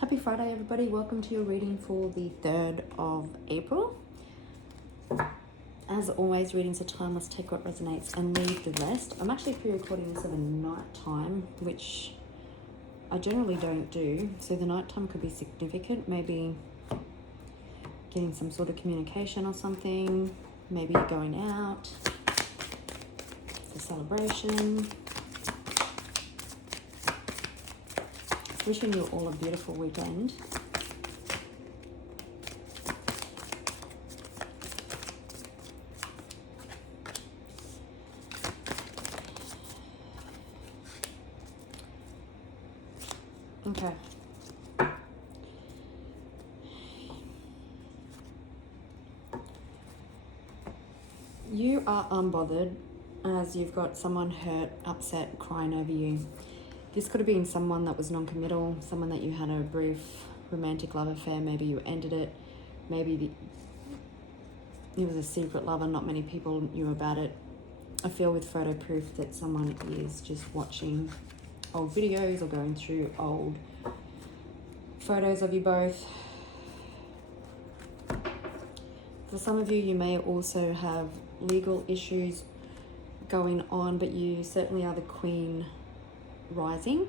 Happy Friday, everybody. Welcome to your reading for the 3rd of April. As always, readings are timeless. Take what resonates and leave the rest. I'm actually pre-recording this at a night time, which I generally don't do. So the night time could be significant. Maybe getting some sort of communication or something. Maybe going out for celebration. Wishing you all a beautiful weekend. Okay. You are unbothered as you've got someone hurt, upset, crying over you. This could have been someone that was non-committal, someone that you had a brief romantic love affair. Maybe you ended it. Maybe it was a secret lover. Not many people knew about it. I feel with photo proof that someone is just watching old videos or going through old photos of you both. For some of you, you may also have legal issues going on, but you certainly are the Queen rising.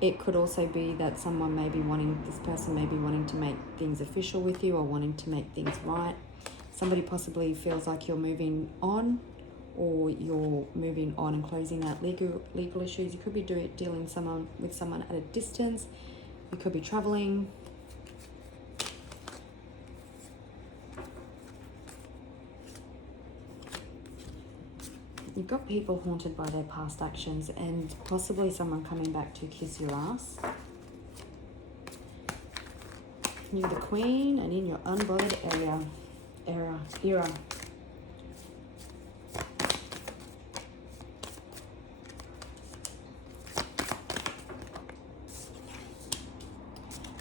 It could also be that someone may be this person may be wanting to make things official with you or wanting to make things right. Somebody possibly feels like you're moving on, or you're moving on and closing out legal issues. You could be dealing with someone at a distance. You could be traveling. You've got people haunted by their past actions and possibly someone coming back to kiss your ass. You're the Queen and in your unbothered era.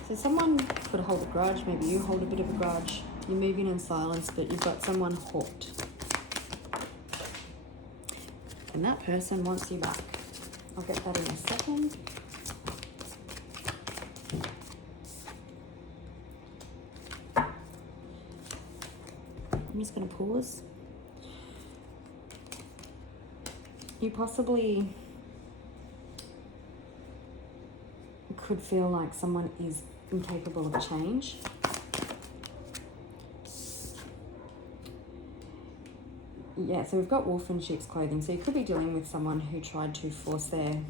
So someone could hold a grudge. Maybe you hold a bit of a grudge. You're moving in silence, but you've got someone hooked. And that person wants you back. I'll get that in a second. I'm just going to pause. You possibly could feel like someone is incapable of change. Yeah, so we've got wolf in sheep's clothing. So you could be dealing with someone who tried to force their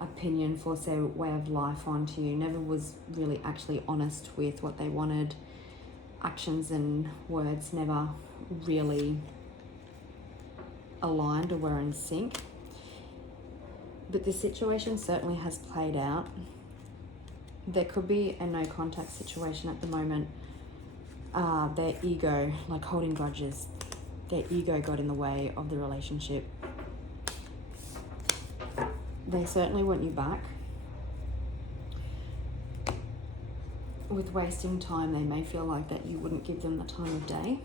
opinion, force their way of life onto you, never was really actually honest with what they wanted. Actions and words never really aligned or were in sync. But this situation certainly has played out. There could be a no contact situation at the moment. Their ego, like holding grudges, their ego got in the way of the relationship. They certainly want you back. With wasting time, they may feel like that you wouldn't give them the time of day.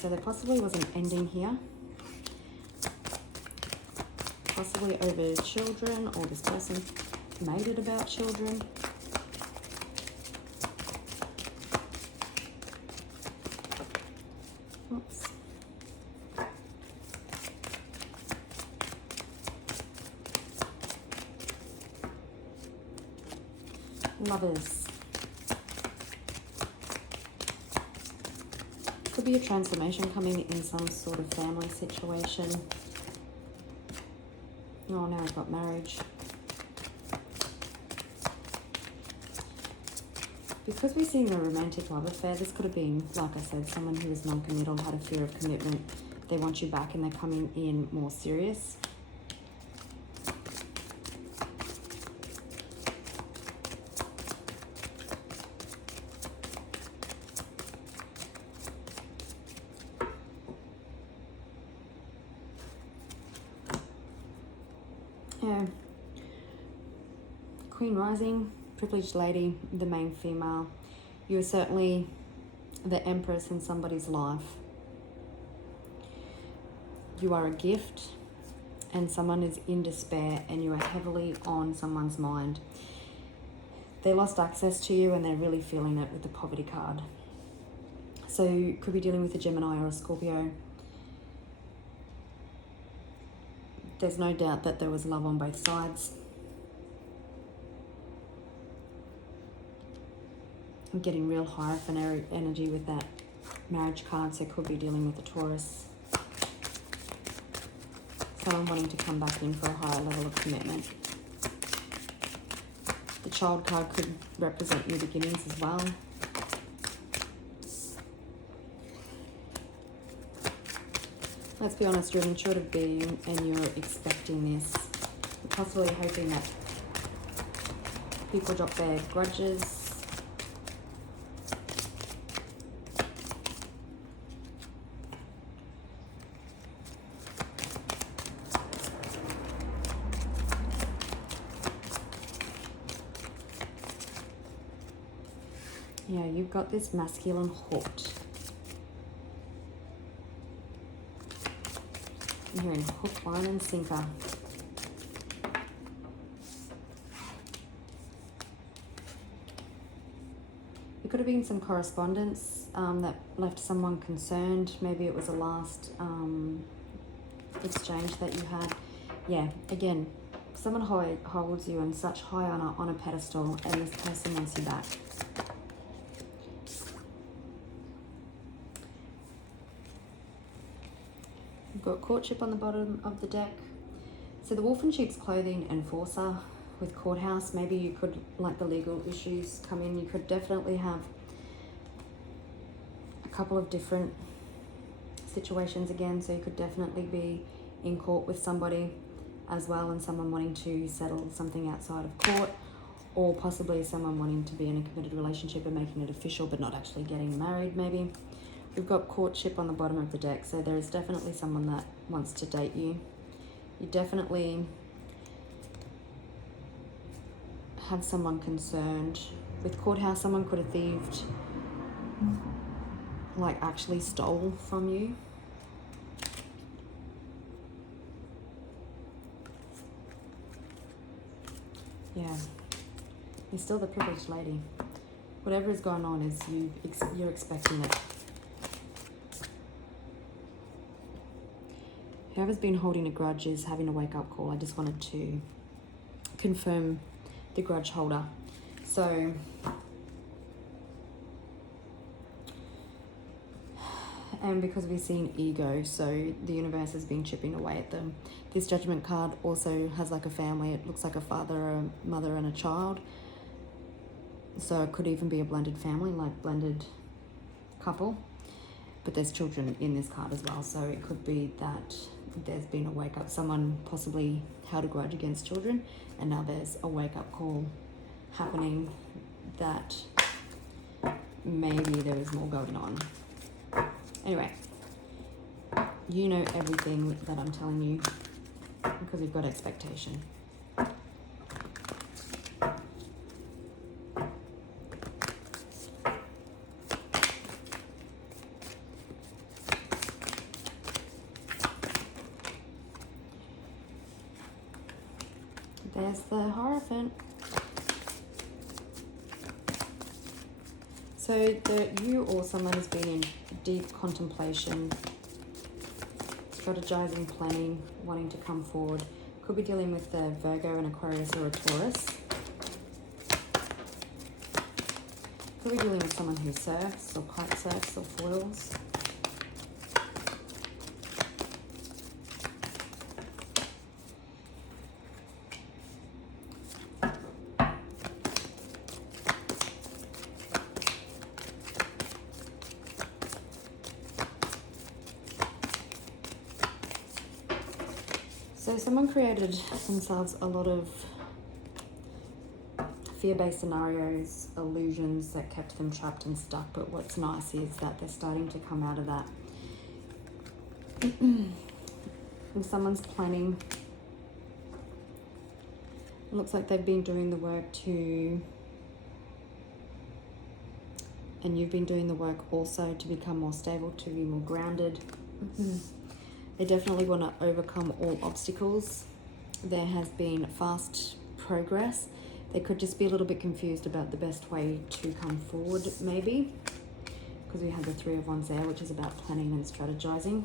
So there possibly was an ending here, possibly over children, or this person made it about children. Oops. Lovers. Could be a transformation coming in some sort of family situation. Oh, now I've got marriage. Because we've seen a romantic love affair, this could have been, like I said, someone who was non-committal, had a fear of commitment. They want you back and they're coming in more serious. Yeah. Queen rising, privileged lady, the main female. You are certainly the empress in somebody's life. You are a gift, and someone is in despair, and you are heavily on someone's mind. They lost access to you and they're really feeling it with the poverty card. So you could be dealing with a Gemini or a Scorpio. There's no doubt that there was love on both sides. I'm getting real Hierophant energy with that marriage card, so could be dealing with a Taurus. Someone wanting to come back in for a higher level of commitment. The child card could represent new beginnings as well. Let's be honest, you're an intuitive being and you're expecting this. You're possibly hoping that people drop their grudges. Yeah, you've got this masculine hooked. I'm hearing hook, line, and sinker. There could have been some correspondence that left someone concerned. Maybe it was a last exchange that you had. Yeah, again, someone holds you in such high honor on a pedestal, and this person wants you back. We've got courtship on the bottom of the deck. So the wolf in sheep's clothing enforcer with courthouse. Maybe you could, like the legal issues come in, you could definitely have a couple of different situations again. So you could definitely be in court with somebody as well, and someone wanting to settle something outside of court, or possibly someone wanting to be in a committed relationship and making it official but not actually getting married maybe. We've got courtship on the bottom of the deck, so there is definitely someone that wants to date you. You definitely have someone concerned. With courthouse, someone could have thieved, like actually stole from you. Yeah, you're still the privileged lady. Whatever is going on is you're expecting it. Whoever's been holding a grudge is having a wake-up call. I just wanted to confirm the grudge holder. So, and because we've seen ego, so the universe has been chipping away at them. This judgment card also has like a family. It looks like a father, a mother, and a child. So it could even be a blended family, like blended couple. But there's children in this card as well. So it could be that there's been a wake up. Someone possibly held a grudge against children, and now there's a wake up call happening that maybe there is more going on. Anyway, you know everything that I'm telling you because you've got expectation. There's the Hierophant. So you or someone has been in deep contemplation, strategizing, planning, wanting to come forward. Could be dealing with a Virgo, an Aquarius, or a Taurus. Could be dealing with someone who surfs or kite surfs or foils. So someone created themselves a lot of fear-based scenarios, illusions that kept them trapped and stuck. But what's nice is that they're starting to come out of that. And someone's planning It looks like they've been doing the work too, and you've been doing the work also to become more stable, to be more grounded. They definitely want to overcome all obstacles. There has been fast progress. They could just be a little bit confused about the best way to come forward, maybe, because we have the Three of Wands there, which is about planning and strategizing.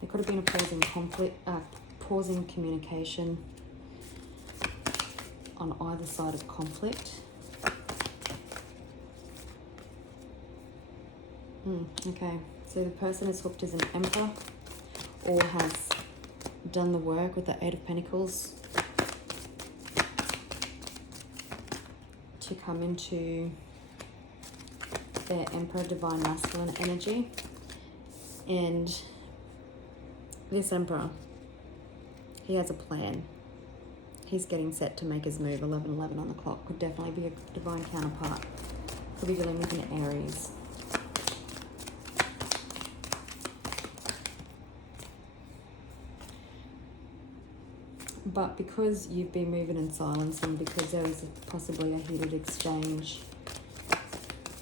There could have been a pausing conflict, pausing communication on either side of conflict. Okay, so the person is hooked as an Emperor or has done the work with the Eight of Pentacles to come into their Emperor Divine Masculine energy. And this Emperor, he has a plan. He's getting set to make his move. 11:11 on the clock. Could definitely be a divine counterpart. Could be dealing with an Aries. But because you've been moving in silence and because there was possibly a heated exchange,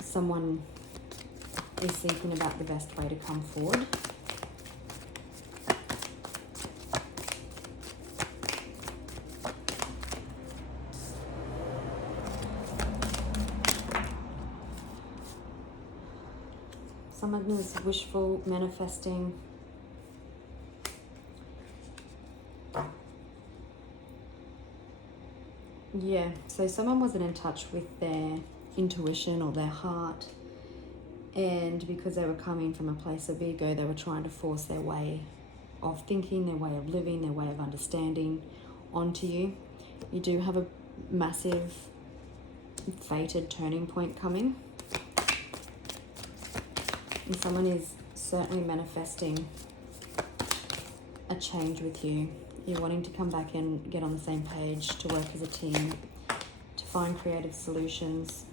someone is thinking about the best way to come forward. Someone is wishful, manifesting. Yeah, so someone wasn't in touch with their intuition or their heart, and because they were coming from a place of ego, they were trying to force their way of thinking, their way of living, their way of understanding onto you. You do have a massive fated turning point coming, and someone is certainly manifesting a change with you. You're wanting to come back and get on the same page, to work as a team, to find creative solutions.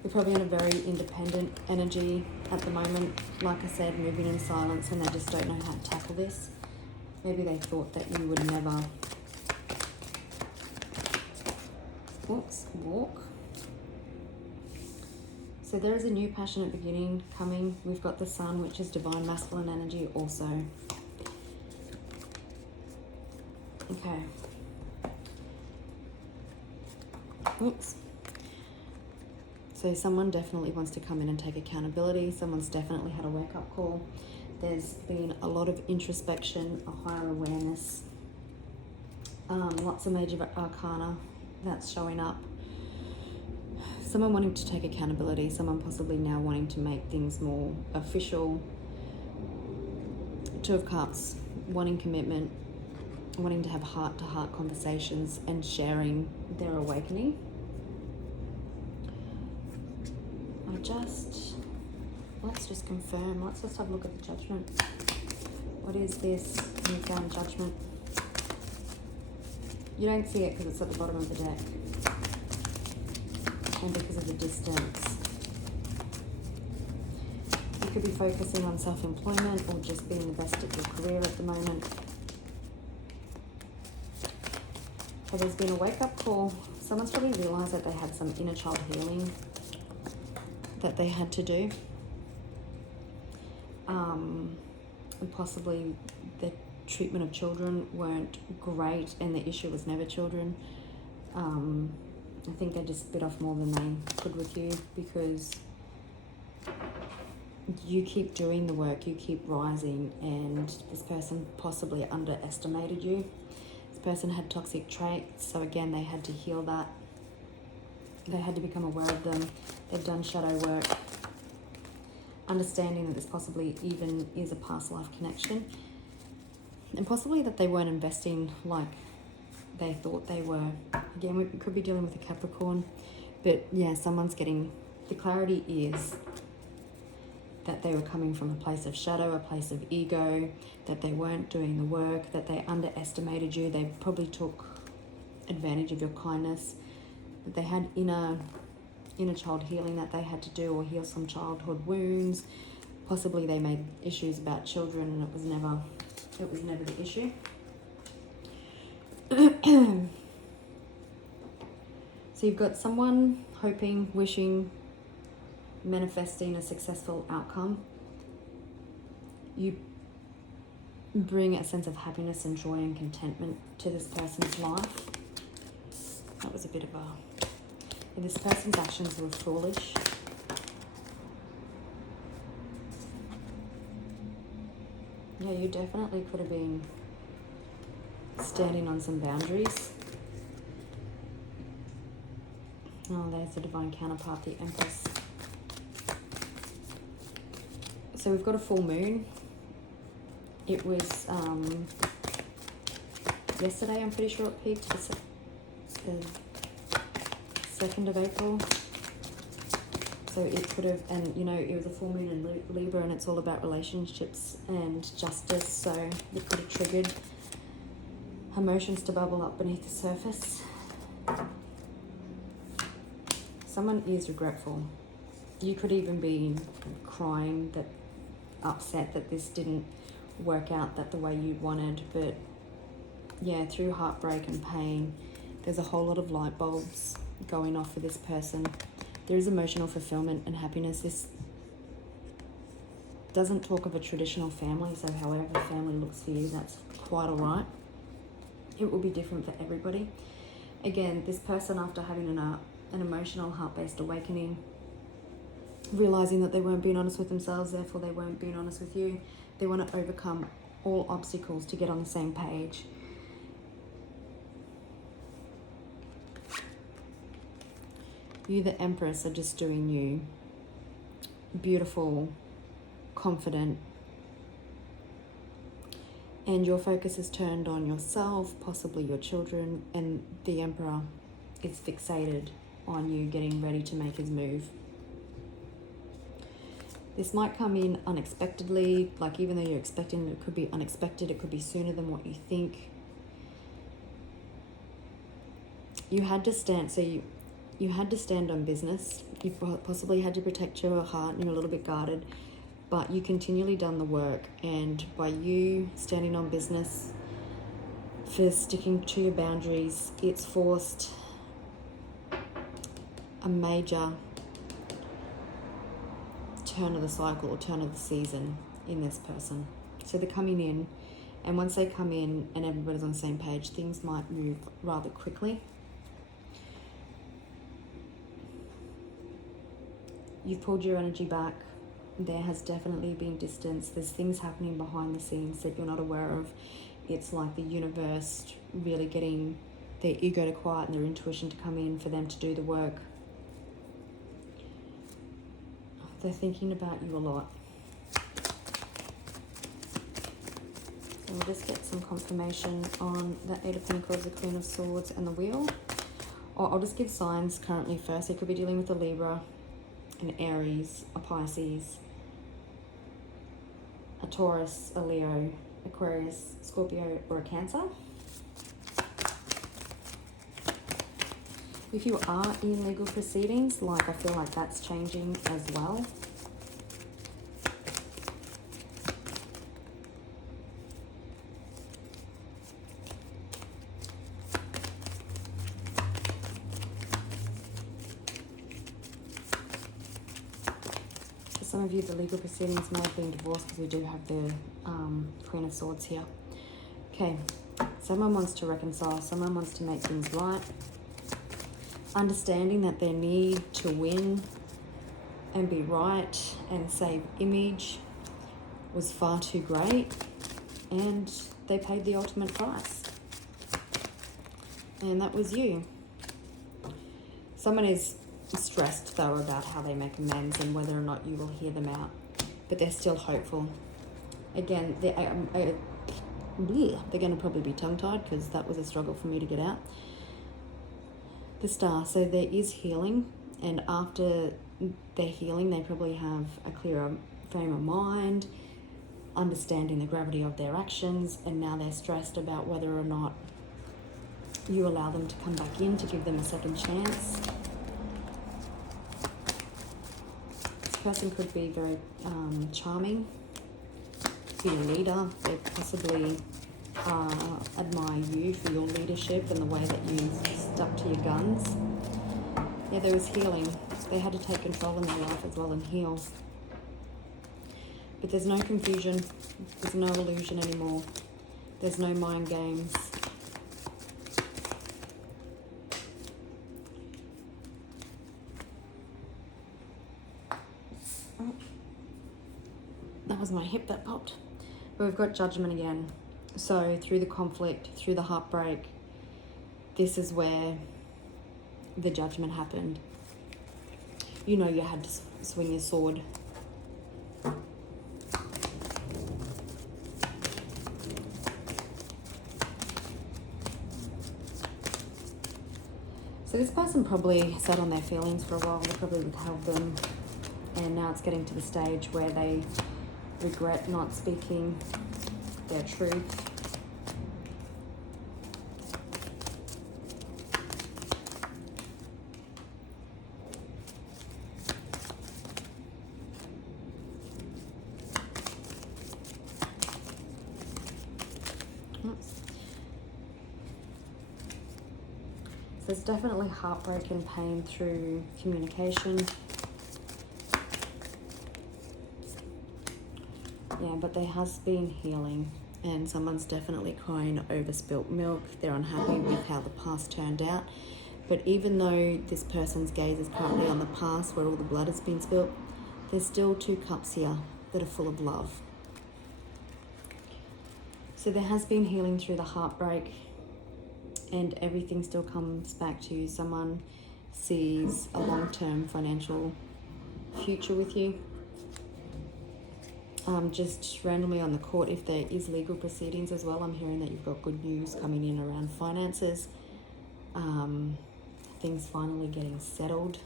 You're probably in a very independent energy at the moment. Like I said, moving in silence, and they just don't know how to tackle this. Maybe they thought that you would never walk. So there is a new passionate beginning coming. We've got the Sun, which is divine masculine energy also. Okay. Oops. So someone definitely wants to come in and take accountability. Someone's definitely had a wake-up call. There's been a lot of introspection, a higher awareness. Lots of major arcana that's showing up. Someone wanting to take accountability. Someone possibly now wanting to make things more official. Two of Cups, wanting commitment, wanting to have heart-to-heart conversations and sharing their awakening. Let's just confirm. Let's just have a look at the Judgment. What is this newfound Judgment? You don't see it because it's at the bottom of the deck, and because of the distance. You could be focusing on self-employment or just being the best at your career at the moment. So there's been a wake-up call. Someone's probably realised that they had some inner child healing that they had to do. And possibly the treatment of children weren't great, and the issue was never children. I think they just bit off more than they could with you, because you keep doing the work, you keep rising, and this person possibly underestimated you. This person had toxic traits, so again, they had to heal that. They had to become aware of them. They've done shadow work, understanding that this possibly even is a past life connection, and possibly that they weren't investing like they thought they were. Again, we could be dealing with a Capricorn, but yeah, someone's getting, the clarity is that they were coming from a place of shadow, a place of ego, that they weren't doing the work, that they underestimated you, they probably took advantage of your kindness, that they had inner inner child healing that they had to do, or heal some childhood wounds. Possibly they made issues about children and it was never the issue. So you've got someone hoping, wishing, manifesting a successful outcome. You bring a sense of happiness and joy and contentment to this person's life. That was a bit of a... And this person's actions were foolish. Yeah, you definitely could have been standing on some boundaries. Oh, there's the divine counterpart, the Empress. So we've got a full moon. It was yesterday, I'm pretty sure it peaked, the 2nd of April. So it could have, and you know, it was a full moon in Libra, and it's all about relationships and justice. So it could have triggered emotions to bubble up beneath the surface. Someone is regretful. You could even be crying, that upset that this didn't work out that the way you wanted. But yeah, through heartbreak and pain, there's a whole lot of light bulbs going off for this person. There is emotional fulfillment and happiness. This doesn't talk of a traditional family, so however the family looks for you, that's quite all right. It will be different for everybody. Again, this person, after having an emotional heart-based awakening, realizing that they weren't being honest with themselves, therefore they weren't being honest with you. They want to overcome all obstacles to get on the same page. You, the Empress, are just doing you. Beautiful, confident. And your focus is turned on yourself, possibly your children, and the Emperor is fixated on you getting ready to make his move. This might come in unexpectedly, like even though you're expecting it, could be unexpected, it could be sooner than what you think. You had to stand, you had to stand on business. You possibly had to protect your heart and you're a little bit guarded, but you continually done the work, and by you standing on business, for sticking to your boundaries, it's forced a major turn of the cycle or turn of the season in this person. So they're coming in, and once they come in and everybody's on the same page, things might move rather quickly. You've pulled your energy back. There has definitely been distance. There's things happening behind the scenes that you're not aware of. It's like the universe really getting their ego to quiet and their intuition to come in for them to do the work. They're thinking about you a lot. So we'll just get some confirmation on the Eight of Pentacles, the Queen of Swords, and the Wheel. Or I'll just give signs currently first. It could be dealing with a Libra, an Aries, a Pisces, a Taurus, a Leo, Aquarius, Scorpio, or a Cancer. If you are in legal proceedings, like, I feel like that's changing as well. For some of you, the legal proceedings may have been divorced, because we do have the Queen of Swords here. Okay, someone wants to reconcile, someone wants to make things right. Understanding that their need to win and be right and save image was far too great, and they paid the ultimate price. And that was you. Someone is stressed though about how they make amends and whether or not you will hear them out, but they're still hopeful. Again, they're going to probably be tongue-tied, because that was a struggle for me to get out. The Star. So there is healing, and after their healing, they probably have a clearer frame of mind, understanding the gravity of their actions, and now they're stressed about whether or not you allow them to come back in, to give them a second chance. person could be very charming, be a leader. They possibly admire you for your leadership and the way that you stuck to your guns. Yeah, there was healing. They had to take control in their life as well and heal. But there's no confusion. There's no illusion anymore. There's no mind games. Oh, that was my hip that popped. But we've got judgment again. So through the conflict, through the heartbreak, this is where the judgment happened. You know you had to swing your sword. So this person probably sat on their feelings for a while. They probably withheld them. And now it's getting to the stage where they regret not speaking their truth. So there's definitely heartbreak and pain through communication. Yeah, but there has been healing, and someone's definitely crying over spilt milk. They're unhappy with how the past turned out. But even though this person's gaze is currently on the past where all the blood has been spilt, there's still 2 cups here that are full of love. So there has been healing through the heartbreak, and everything still comes back to you. Someone sees a long-term financial future with you. Just randomly on the court, if there is legal proceedings as well, I'm hearing that you've got good news coming in around finances. Things finally getting settled.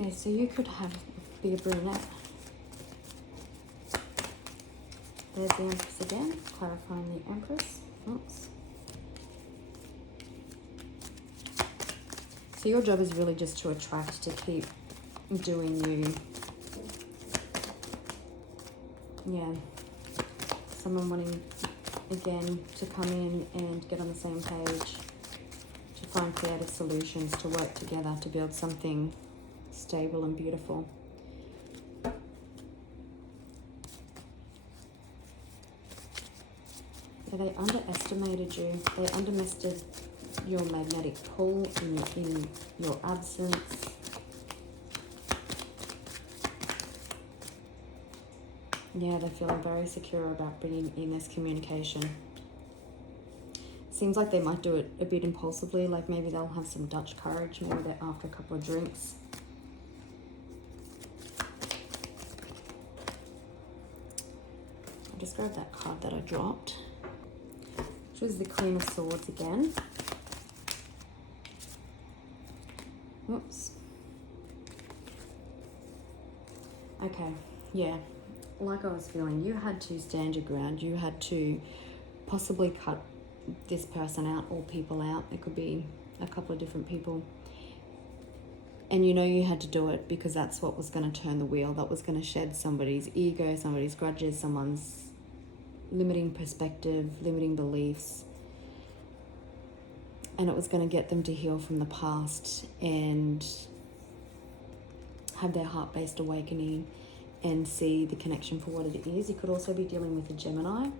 Okay, so you could be a brunette. There's the Empress again, clarifying the Empress. Oops. So your job is really just to attract, to keep doing you. Yeah. Someone wanting, again, to come in and get on the same page, to find creative solutions, to work together, to build something stable and beautiful. So they underestimated you. They underestimated your magnetic pull in your absence. Yeah, they're feeling very secure about bringing in this communication. Seems like they might do it a bit impulsively, like maybe they'll have some Dutch courage, maybe they're after a couple of drinks. I'll just grab that card that I dropped. Which was the Queen of Swords again. Whoops. Okay, yeah. Like I was feeling, you had to stand your ground. You had to possibly cut this person out or people out. It could be a couple of different people. And you know you had to do it because that's what was going to turn the wheel. That was going to shed somebody's ego, somebody's grudges, someone's limiting perspective, limiting beliefs. And it was going to get them to heal from the past and have their heart-based awakening and see the connection for what it is. You could also be dealing with a Gemini.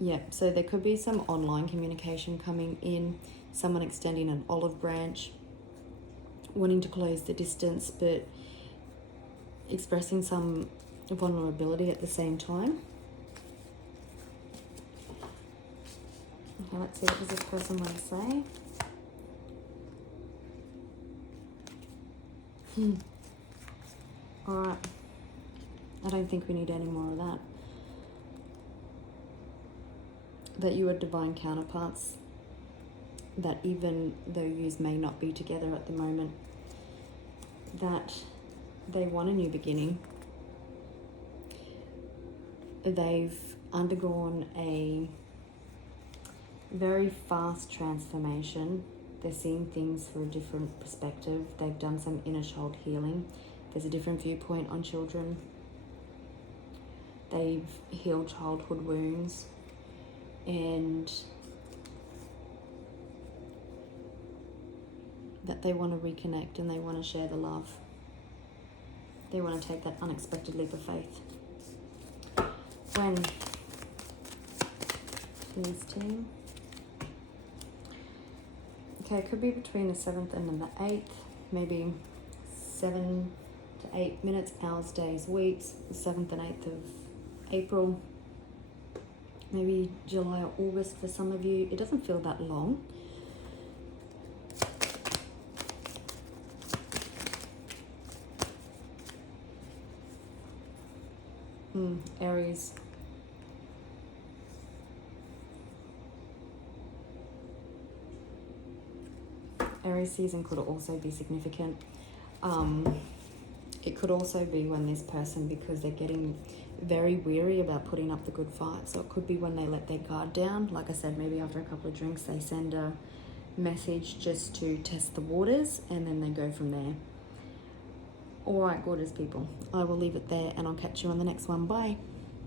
Yeah, so there could be some online communication coming in, someone extending an olive branch, wanting to close the distance, but expressing some vulnerability at the same time. Okay, let's see, what does this person want to say? Alright. I don't think we need any more of that. That you are divine counterparts. That even though you may not be together at the moment, that They want a new beginning. They've undergone a very fast transformation. They're seeing things from a different perspective. They've done some inner child healing. There's a different viewpoint on children. They've healed childhood wounds, and that they want to reconnect and they want to share the love. They want to take that unexpected leap of faith. When? Please, team. Okay, it could be between the 7th and the 8th, maybe 7 to 8 minutes, hours, days, weeks, the 7th and 8th of April, maybe July or August for some of you. It doesn't feel that long. Aries. Aries season could also be significant. It could also be when this person, because they're getting very weary about putting up the good fight. So it could be when they let their guard down. Like I said, maybe after a couple of drinks, they send a message just to test the waters, and then they go from there. All right, gorgeous people. I will leave it there, and I'll catch you on the next one. Bye.